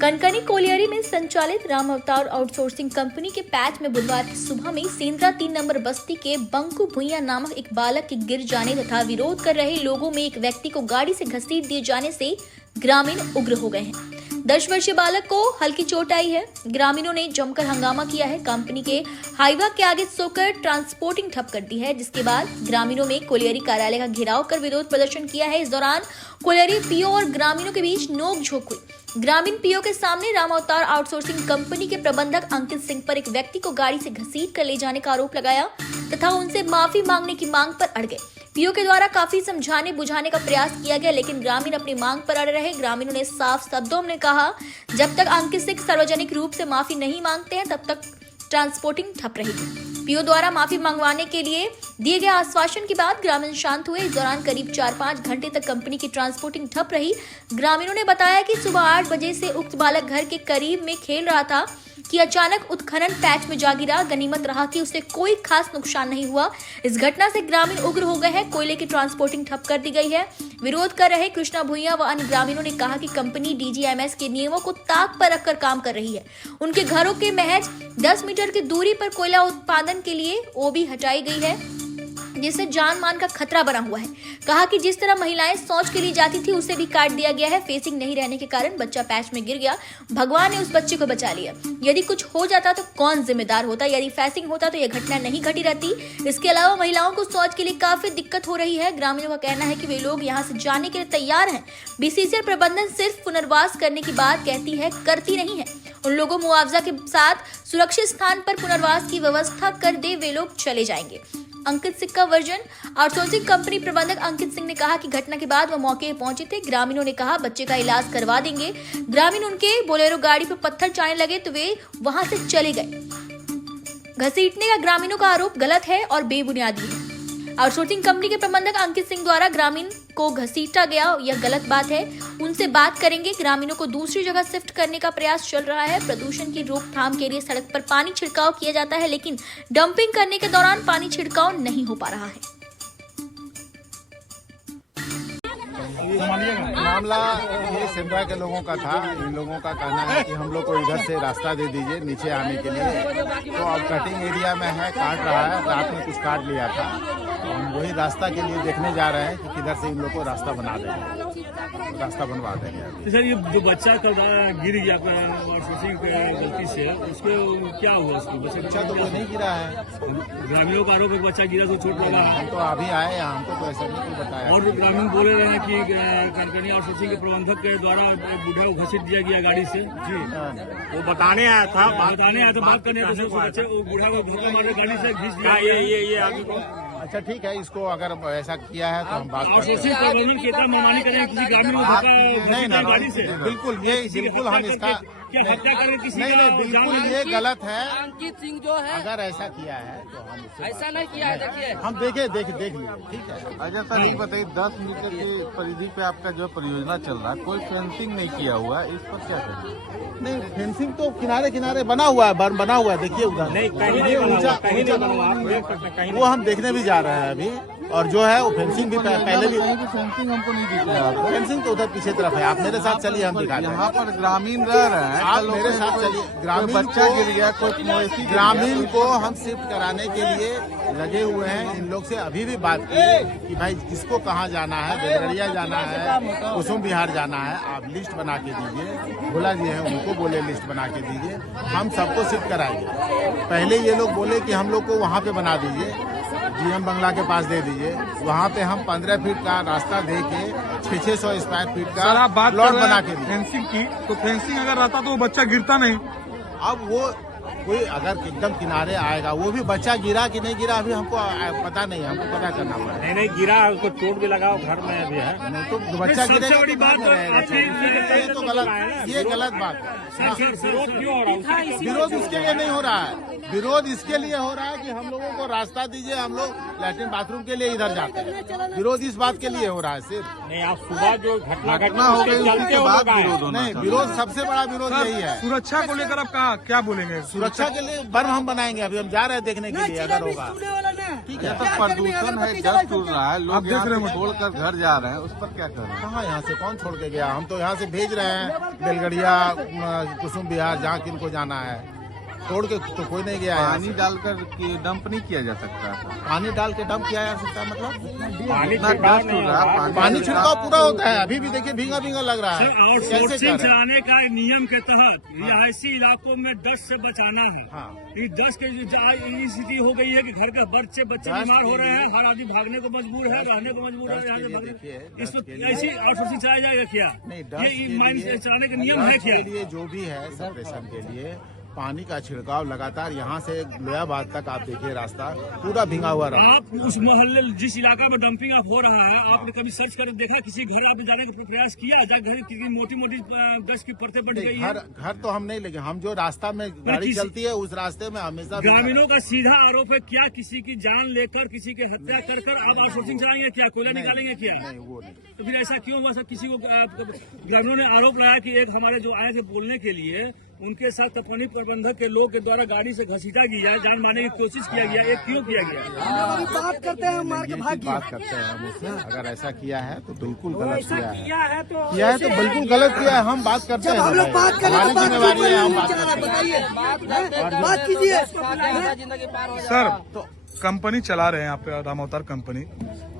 कनकनी कोलियरी में संचालित राम अवतार आउटसोर्सिंग कंपनी के पैच में बुधवार की सुबह में सेंद्रा 3 नंबर बस्ती के बंकू भुइया नामक एक बालक के गिर जाने तथा विरोध कर रहे लोगों में एक व्यक्ति को गाड़ी से घसीट दिए जाने से ग्रामीण उग्र हो गए हैं। 10 वर्षीय बालक को हल्की चोट आई है। ग्रामीणों ने जमकर हंगामा किया है। कंपनी के हाईवा के आगे सोकर ट्रांसपोर्टिंग ठप कर दी है, जिसके बाद ग्रामीणों में कोलियरी कार्यालय का घेराव कर विरोध प्रदर्शन किया है। इस दौरान कोलियरी पीओ और ग्रामीणों के बीच नोक-झोंक हुई। ग्रामीण पीओ के सामने राम अवतार आउटसोर्सिंग कंपनी के प्रबंधक अंकित सिंह पर एक व्यक्ति को गाड़ी से घसीट कर ले जाने का आरोप लगाया तथा उनसे माफी मांगने की मांग पर अड़ गए। पीओ के द्वारा काफी समझाने बुझाने का प्रयास किया गया, लेकिन ग्रामीण अपनी मांग पर अड़े रहे। ग्रामीणों ने साफ शब्दों में कहा, जब तक अंकित सिंह सार्वजनिक रूप से माफी नहीं मांगते हैं तब तक ट्रांसपोर्टिंग ठप रहेगी। पीओ द्वारा माफी मंगवाने के लिए दिए गए आश्वासन के बाद ग्रामीण शांत हुए। इस दौरान करीब 4-5 घंटे तक कंपनी की ट्रांसपोर्टिंग ठप रही। ग्रामीणों ने बताया कि सुबह 8 बजे से उक्त बालक घर के करीब में खेल रहा था कि अचानक उत्खनन पैच में जा गिरा। गनीमत रहा कि उसे कोई खास नुकसान नहीं हुआ। इस घटना से ग्रामीण उग्र हो गए हैं। कोयले की ट्रांसपोर्टिंग ठप कर दी गई है। विरोध कर रहे कृष्णा भुइया व अन्य ग्रामीणों ने कहा कि कंपनी डीजीएमएस के नियमों को ताक पर रखकर काम कर रही है। उनके घरों के महज 10 मीटर की दूरी पर कोयला उत्पादन के लिए ओबी हटाई गई है, जिससे जान मान का खतरा बना हुआ है। कहा कि जिस तरह महिलाएं शौच के लिए जाती थी उसे भी काट दिया गया है। फेसिंग नहीं रहने के कारण बच्चा पैच में गिर गया। भगवान ने उस बच्चे को बचा लिया। यदि कुछ हो जाता तो कौन जिम्मेदार होता? यदि फेसिंग होता तो यह घटना नहीं घटी रहती। इसके अलावा महिलाओं को शौच के लिए काफी दिक्कत हो रही है। ग्रामीणों का कहना है कि वे लोग यहाँ से जाने के लिए तैयार हैं। बीसीसीएल प्रबंधन सिर्फ पुनर्वास करने की बात कहती है, करती नहीं है। उन लोगों मुआवजा के साथ सुरक्षित स्थान पर पुनर्वास की व्यवस्था कर दे, वे लोग चले जाएंगे। अंकित सिंह का वर्जन। आउटसोर्सिंग कंपनी प्रबंधक अंकित सिंह ने कहा कि घटना के बाद वह मौके पर पहुंचे थे। ग्रामीणों ने कहा बच्चे का इलाज करवा देंगे। ग्रामीण उनके बोलेरो गाड़ी पर पत्थर चाटने लगे तो वे वहां से चले गए। घसीटने का ग्रामीणों का आरोप गलत है और बेबुनियादी है। आउटसोर्सिंग कंपनी के प्रबंधक अंकित सिंह द्वारा ग्रामीण को घसीटा गया, यह गलत बात है। उनसे बात करेंगे। ग्रामीणों को दूसरी जगह शिफ्ट करने का प्रयास चल रहा है। प्रदूषण की रोकथाम के लिए सड़क पर पानी छिड़काव किया जाता है, लेकिन डंपिंग करने के दौरान पानी छिड़काव नहीं हो पा रहा है। मामला ये सेंद्रा के लोगों का था। इन लोगों का कहना है कि हम लोग को इधर से रास्ता दे दीजिए नीचे आने के लिए। तो अब कटिंग एरिया में है, काट रहा है। रात में कुछ काट लिया था। तो हम वही रास्ता के लिए देखने जा रहे हैं कि किधर से इन लोग को रास्ता बना देंगे, रास्ता बनवा देंगे। तो सर ये जो बच्चा कल गिर गया गलती से, उसको क्या हुआ? उसको बच्चा तो वो नहीं गिरा है। ग्रामीणों का आरोप है बच्चा गिरा तो चोट लगा। हम तो अभी आए, हमको तो ऐसा नहीं बताया। और ग्रामीण बोले रहे हैं कि कनकनी आउटसोर्सिंग के प्रबंधक के द्वारा एक बूढ़ा को घसीट दिया गया गाड़ी से। जी वो बताने आया था, बात करने बच्चे वो बूढ़ा को धक्का मार गाड़ी से घिस दिया। ये आगे को अच्छा ठीक है, इसको अगर ऐसा किया है तो हम बात आउटसोर्सिंग प्रबंधन की इतना मनमानी करें किसी ग्रामीण को धक्का गाड़ी से। बिल्कुल ये बिल्कुल हम इसका हत्या करें किसी नहीं, बिल्कुल ये गलत है। अंकित सिंह जो है अगर ऐसा किया है तो हम उससे ऐसा नहीं किया है। देखिए हम देख लीजिए, ठीक है। अच्छा सर ये बताइए, 10 मीटर की परिधि पे आपका जो परियोजना चल रहा है, कोई फेंसिंग नहीं किया हुआ है, इस पर क्या करें? नहीं, फेंसिंग तो किनारे किनारे बना हुआ है, बना हुआ है। देखिए उधर नहीं, कहीं नहीं बना, वो हम देखने भी जा रहे हैं अभी। और जो है वो फेंसिंग भी पहले भी फेंसिंग हमको नहीं दिख रहा है। फेंसिंग तो उधर पीछे तरफ है। आप मेरे साथ चलिए, हम दिखा दें। यहाँ पर ग्रामीण रह रहे हैं, आप मेरे साथ चलिए। ग्रामीण बच्चा गिर गया, कोई ग्रामीण को हम शिफ्ट कराने के लिए लगे हुए हैं। इन लोग से अभी भी बात की कि भाई किसको कहाँ जाना है, देवरिया जाना है, कुसुम विहार जाना है, आप लिस्ट बना के दीजिए। भोला जी हैं, उनको बोले लिस्ट बना के दीजिए, हम सबको शिफ्ट कराएंगे। पहले ये लोग बोले कि हम लोग को वहाँ पे बना दीजिए, जीएम बंगला के पास दे दीजिए। वहाँ पे हम 15 फीट का रास्ता दे के 600 स्क्वायर फीट का प्लॉट बना के दिए। फेंसिंग की तो फेंसिंग अगर रहता तो वो बच्चा गिरता नहीं। अब वो कोई अगर एकदम किनारे आएगा, वो भी बच्चा गिरा कि नहीं गिरा अभी हमको पता नहीं, हमको पता करना पड़ेगा। नहीं गिरा, उसको चोट भी लगा, घर में भी है। नहीं तो बच्चा गिरेगा सबसे बड़ी बात ये तो गलत, ये गलत बात है। विरोध क्यों हो रहा है? विरोध इसके लिए नहीं हो रहा है। विरोध इसके लिए हो रहा है कि हम लोगों को रास्ता दीजिए, हम लोग लैट्रिन बाथरूम के लिए इधर जाते हैं। विरोध इस बात के लिए हो रहा है सिर्फ। नहीं, आप सुबह जो घटना हो गई उसके बाद विरोध होना नहीं, विरोध सबसे बड़ा विरोध यही है। सुरक्षा को लेकर आप क्या बोलेंगे? सुरक्षा के लिए बर्म हम बनाएंगे। अभी हम जा रहे हैं देखने के लिए, अगर होगा ठीक ये है। तो प्रदूषण है, गैस छूट रहा है, लोग देख रहे हैं छोड़कर घर जा रहे हैं, उस पर क्या कर रहे हैं? कहाँ यहाँ से कौन छोड़ के गया? हम तो यहाँ से भेज रहे हैं बेलगड़िया, कुसुम विहार, जहाँ किनको जाना है। छोड़ के तो कोई नहीं गया। पानी डालकर डंप नहीं किया जा सकता है? पानी डाल के डंप किया जा सकता है, मतलब पानी इतना छिड़काव गैस नहीं छूट रहा है, होगा। पानी छिड़काव पूरा होता है। अभी भी देखिए भीगा भीगा लग रहा है। सर, कैसे आउटसोर्सिंग कर रहे हैं? चलाने का नियम के तहत रिहायशी इलाकों में 10 से बचाना है। हाँ। ये 10 के ये स्थिति हो गई है कि घर के बच्चे 10 बीमार हो के रहे हैं, लिए- हर आदमी भागने को मजबूर है, रहने को मजबूर है, 10 यहाँ के से लिए भागने देखिए, इस 10 के लिए- ऐसी आउटसोर्सिंग चलाया जाएगा क्या? नहीं, 10 ये के माइन लिए- चलाने का नियम 10 है क्या? के लिए जो भी है सेपरेशन के लिए पानी का छिड़काव लगातार यहाँ से लोयाबाद तक आप देखिए रास्ता पूरा भीगा हुआ रहा। आप उस मोहल्ले जिस इलाका में डंपिंग आप हो रहा है, आपने कभी सर्च कर देखा किसी घर आपने जाने का प्रयास किया? जहाँ घर की मोटी मोटी 10 की परतें बढ़ गई है। घर तो हम नहीं लेंगे, हम जो रास्ता में गाड़ी किसी- चलती है उस रास्ते में हमेशा भीगा ग्रामीणों का सीधा आरोप है, क्या किसी की जान लेकर किसी की हत्या कर कर आप आउटसोर्सिंग चलाएंगे क्या? कोयला नहीं, निकालेंगे क्या? नहीं, वो नहीं। तो फिर ऐसा क्यों हुआ? सब किसी को ग्रामीणों ने आरोप लगाया कि एक हमारे जो आए थे बोलने के लिए, उनके साथ तपनी प्रबंधक के लोग के द्वारा गाड़ी से घसीटा गया, जान मारने की कोशिश किया गया। ये क्यों किया गया? बात करते हैं, मार के भाग बात करते हैं हम उससे। अगर ऐसा किया है तो बिल्कुल गलत किया है। किया है तो बिल्कुल गलत किया है। हम बात करते हैं, हम लोग बात करें तो हमारी बात जिम्मेवारी है, हम बात चला करते हैं। बताइए, बात कीजिए। जिंदगी पार हो सर, तो कंपनी चला रहे हैं यहाँ पे राम अवतार कंपनी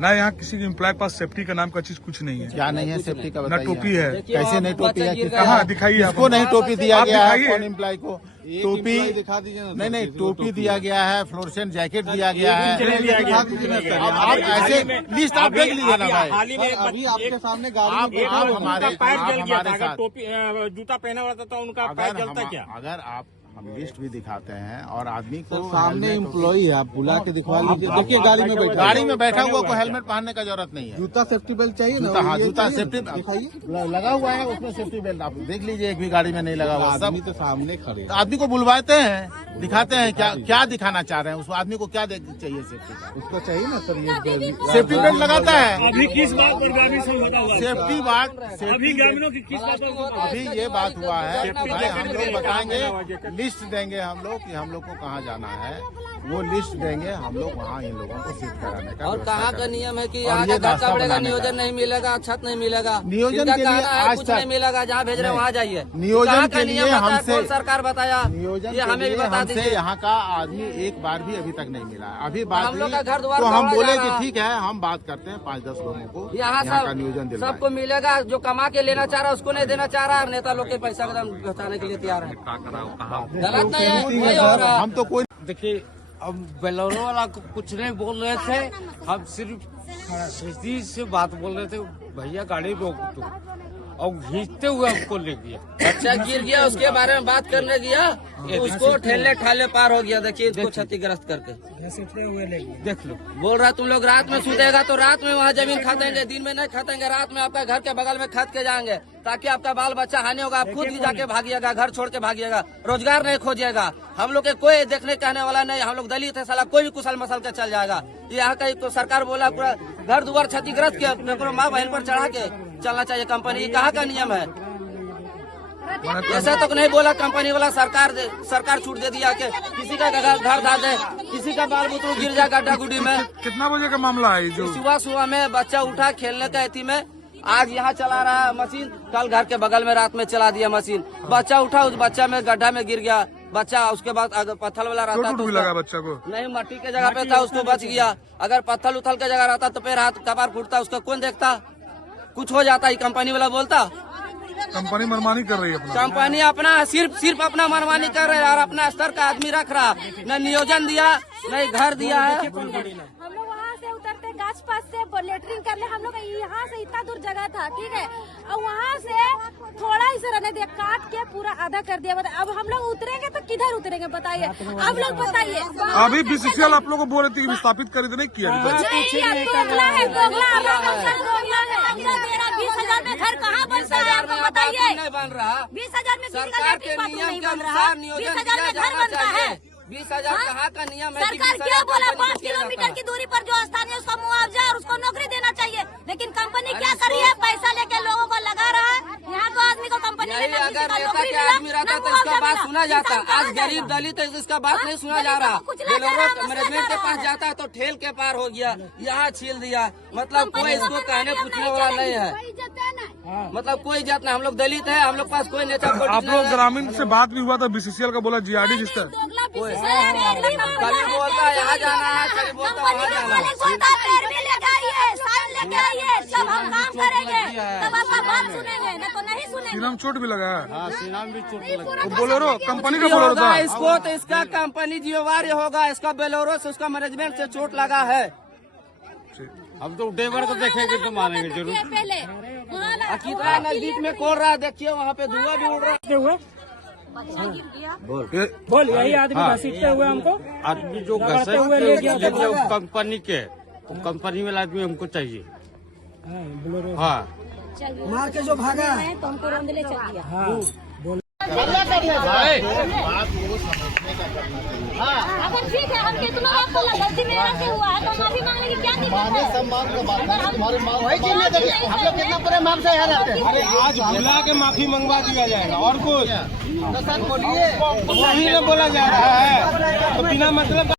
ना, यहाँ किसी के एम्प्लॉय के पास सेफ्टी का नाम का चीज कुछ नहीं है, क्या नहीं है सेफ्टी का ना बताइए। टोपी है। कैसे नहीं टोपी है? कहाँ दिखाइए आप? किसको नहीं टोपी दिया आप गया है? दिखाइए। कौन एम्प्लॉय को एक टोपी employee दिखा दीजिए ना, नहीं तो टोपी दिया गया है, फ्लोरेसेंट जैकेट दिया गया है। दिखा दीजिए ना सर। अब आप ऐसे लिस्ट आप देख लीजिए ना भाई। हाल ही में अभी आपके सामने गाड़ी में आप बैठा हुआ है। हमारे पैर आप जल गया हमारे था। अगर साथ टोपी जूता पहना हुआ था तो उनका पैर जलता क्या? अगर आप हम लिस्ट भी दिखाते हैं और आदमी को सर सामने हेलमेट- एम्प्लॉई है, आप बुला के दिखवा लीजिए। देखिए गाड़ी में बैठा गाड़ी में बैठा हुआ को हेलमेट पहनने का जरूरत नहीं है। जूता सेफ्टी बेल्ट चाहिए ना? जूता, हाँ, ये जूता चाहिए ना? सेफ्टी दिखाइए। लगा हुआ है, उसमें सेफ्टी बेल्ट आप देख लीजिए, एक भी गाड़ी में नहीं लगा हुआ। सब आदमी तो सामने खड़े हैं। आदमी को बुलवाते हैं, दिखाते हैं क्या दिखाना चाह रहे हैं। उस आदमी को क्या चाहिए सेफ्टी का? उसको चाहिए ना सर, ये सेफ्टी बेल्ट लगाता है। अभी किस बात पर ग्रामीण समझौता हुआ? सेफ्टी बात अभी ग्रामीणों की किस बात पर? अभी ये बात हुआ है कि भाई हम लोग बताएंगे, लिस्ट देंगे हम लोग कि हम लोग को कहाँ जाना है, वो लिस्ट देंगे हम लोग, वहाँ इन लोगों को शिफ्ट कराने का और व्यवस्था कहाँ का करेंगे। नियम है कि और यहाँ ये का घर रास्ता का पड़ेगा, बनाने का। नियोजन नहीं मिलेगा, छत नहीं मिलेगा। नियोजन इनका के लिए कहना है आज कुछ तक- नहीं मिलेगा, जहाँ भेज रहे हैं वहाँ जाइए। नियोजन कहाँ का के नियम लिए बताया? हमसे- कौन सरकार बताया? नियोजन ये हमें के भी लिए बता हमसे दीजिए। यहाँ का आदमी एक बार भी अभी तक नहीं मिला है। अभी बात हम लोग हुई का घर द्वार तो हम दौड़ा बोले जा कि रहा। ठीक है हम बात करते हैं 5-10 लोगों को यहाँ का नियोजन सब दिलवाएं। सबको मिलेगा, जो कमा के लेना चाह रहा है उसको नहीं देना चाह रहा है। नेता लोग के पैसा एकदम बचाने के लिए तैयार है। गलत नहीं है, वही हो रहा है। हम तो कोई देखिए, अब बेलोरो वाला कुछ नहीं बोल रहे थे, हम सिर्फ सीधी से बात बोल रहे थे, भैया गाड़ी रोक दो, और खींचते हुए हमको ले गया। बच्चा गिर गया, उसके बारे में बात करने गया, उसको ठेले ठाले पार हो गया। देखिए इसको क्षतिग्रस्त करके देख लो, बोल रहा तुम लोग रात में सुतेगा तो रात में वहाँ जमीन खातेंगे, दिन में नहीं खातेंगे, रात में आपका घर के बगल में खत के जाएंगे ताकि आपका बाल बच्चा हानि होगा। आप खुद ही जाके भागिएगा, घर छोड़ के भागिएगा, रोजगार नहीं खोजिएगा। हम लोग के कोई देखने कहने वाला नहीं, हम लोग दलित है, साला कोई भी कुशल मसल के चल जाएगा। यहाँ का तो सरकार बोला पूरा घर दुआर क्षतिग्रस्त किया, माँ बहन पर चढ़ा के चलना चाहिए। कंपनी कहाँ का नियम है? ऐसा तो नहीं बोला कंपनी वाला। सरकार छूट दे दिया कि किसी का घर धा दे, किसी का बाल बुतरू गिर जाए गड्ढा गुड्डी में। कितना बजे का मामला है जो? सुबह में बच्चा उठा खेलने का एथी में, आज यहाँ चला रहा है मशीन, कल घर के बगल में रात में चला दिया मशीन। बच्चा उठा, उस बच्चा में गड्ढा में गिर गया बच्चा। उसके बाद अगर पत्थर वाला रहता चोट तो भी लगा बच्चा को? नहीं, मट्टी के जगह पे था, उसको बच गया। अगर पत्थर उथल के जगह रहता तो फिर हाथ कपार फूटता, उसका कौन देखता? कुछ हो जाता, कंपनी वाला बोलता। कंपनी मनमानी कर रही है अपना। कंपनी अपना सिर्फ अपना मनमानी कर रहे हैं और अपना स्तर का आदमी रख रहा। न नियोजन दिया, न घर दिया है। हम लोग वहाँ से उतरते गाछ पास से लेटरिन कर ले, हम लोग यहाँ से इतना दूर जगह था, ठीक है, और वहाँ से थोड़ा ही से रहने दिया, काट के पूरा आधा कर दिया। अब हम लोग उतरेंगे तो किधर उतरेंगे बताइए? आप लोग बताइए। अभी बीसीसीएल आप लोग को बोल रहे थे कि विस्थापित कर नहीं किया अभी तक। नहीं, दोगला है, दोगला है। 20,000 में घर कहाँ बनता है? आपको बताइए। नहीं बन रहा। 20,000 में सरकार के नियम के अनुसार नियोजन दिया जाना चाहिए। 20,000 कहाँ का नियम है? सरकार क्या बोला 5 किलोमीटर की दूरी पर जो स्थानीय उसका मुआवजा और उसको नौकरी देना चाहिए, लेकिन कंपनी क्या कर रही है? पैसा लेके लोगों को लगा रहा है। यहाँ तो आदमी को कंपनी यही अगर नेता के आदमी रहता तो इसका बात सुना जाता। आज गरीब दलित है, इसका बात नहीं सुना जा रहा। बोलेरो मैनेजमेंट के पास जाता है तो ठेल के पार हो गया, यहाँ छील दिया। मतलब कोई इसको कहने पूछने वाला नहीं है, मतलब कोई इज्जत नहीं। हम लोग दलित है, हम लोग पास कोई नेता आप लोग ग्रामीण से बात भी हुआ था, बीसीसीएल का बोला जीआरडी जिस तरह कभी बोलता है यहाँ जाना है, कभी बोलता है वहाँ जाना है। जब हम काम करेंगे तब आपका बात सुनेंगे, नहीं तो नहीं सुनेंगे। सीनाम चोट भी लगा है। हाँ, सीनाम भी चोट लगा। बोलेरो कंपनी का बोलेरो था इसको तो इसका कंपनी जिम्मेवार होगा, इसका बोलेरो से उसका मैनेजमेंट से चोट लगा है। हम तो ड्राइवर को देखेंगे तो मानेंगे जरूर। पहले कितना नजदीक में कोल रहा है, देखिए वहाँ पे धुआं भी उड़ रहा है। बोल यही आदमी घसीटते हुए हमको आदमी जो घसे वो कंपनी के, कंपनी वाला आदमी हमको चाहिए। हाँ, मार के जो भागा है तो हमको रोंदले चल दिया। अगर ठीक है, हम कितना आपको गलती मेरा से हुआ है तो माफी मांगने की क्या दिक्कत है? सम्मान का बात है, हमारे वही चीज नहीं देखे। हम लोग कितना प्रेम हमसे यहाँ रहते हैं। अरे आज बुला के माफी मंगवा दिया जाएगा और कुछ बोलिए वही न बोला जा रहा है, तो बिना मतलब